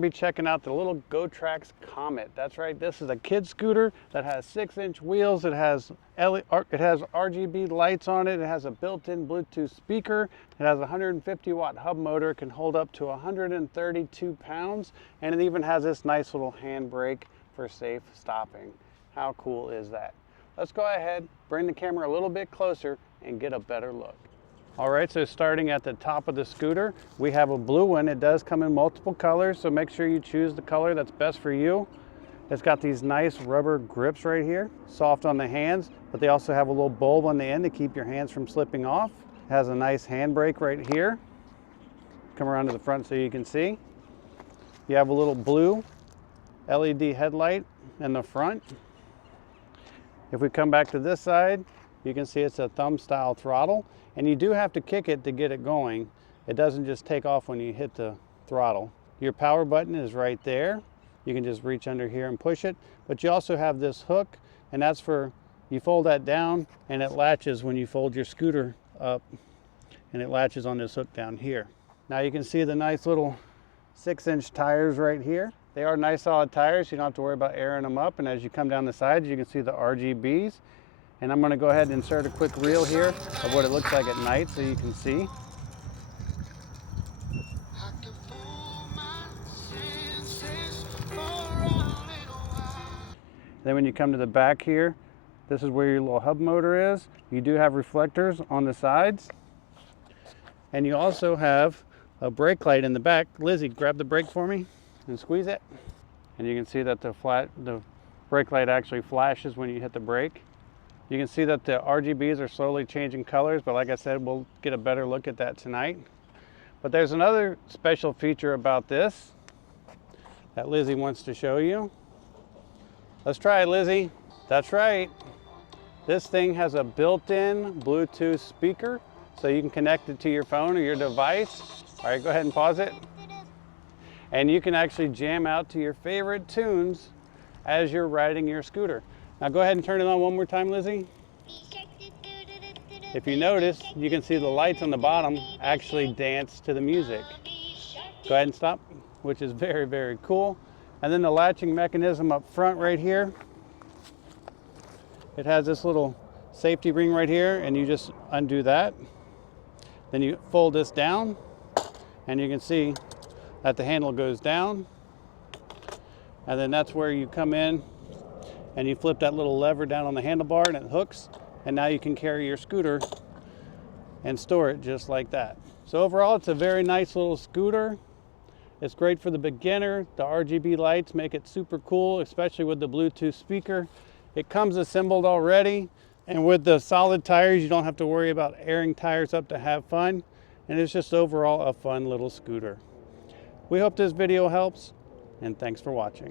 to be checking out the little Gotrax Comet. That's right, this is a kid scooter that has 6-inch wheels. It has RGB lights on it. It has a built-in Bluetooth speaker. It has a 150-watt hub motor. It can hold up to 132 pounds. And it even has this nice little handbrake for safe stopping. How cool is that? Let's go ahead, bring the camera a little bit closer and get a better look. All right, so starting at the top of the scooter, we have a blue one. It does come in multiple colors, so make sure you choose the color that's best for you. It's got these nice rubber grips right here, soft on the hands, but they also have a little bulb on the end to keep your hands from slipping off. It has a nice handbrake right here. Come around to the front so you can see. You have a little blue LED headlight in the front. If we come back to this side, you can see it's a thumb style throttle, and you do have to kick it to get it going. It doesn't just take off when you hit the throttle. Your power button is right there. You can just reach under here and push it, but you also have this hook, and that's for, you fold that down and it latches when you fold your scooter up, and it latches on this hook down here. Now you can see the nice little 6-inch tires right here. They are nice solid tires, you don't have to worry about airing them up, and as you come down the sides you can see the RGBs. And I'm going to go ahead and insert a quick reel here of what it looks like at night so you can see. Then when you come to the back here, this is where your little hub motor is. You do have reflectors on the sides. And you also have a brake light in the back. Lizzie, grab the brake for me and squeeze it. And you can see that the brake light actually flashes when you hit the brake. You can see that the RGBs are slowly changing colors, but like I said, we'll get a better look at that tonight. But there's another special feature about this that Lizzie wants to show you. Let's try it, Lizzie. That's right. This thing has a built-in Bluetooth speaker, so you can connect it to your phone or your device. All right, go ahead and pause it. And you can actually jam out to your favorite tunes as you're riding your scooter. Now go ahead and turn it on one more time, Lizzie. If you notice, you can see the lights on the bottom actually dance to the music. Go ahead and stop, which is very, very cool. And then the latching mechanism up front right here. It has this little safety ring right here, and you just undo that. Then you fold this down, and you can see that the handle goes down. And then that's where you come in and you flip that little lever down on the handlebar and it hooks, and now you can carry your scooter and store it just like that. So overall, it's a very nice little scooter. It's great for the beginner. The RGB lights make it super cool, especially with the Bluetooth speaker. It comes assembled already, and with the solid tires, you don't have to worry about airing tires up to have fun, and it's just overall a fun little scooter. We hope this video helps, and thanks for watching.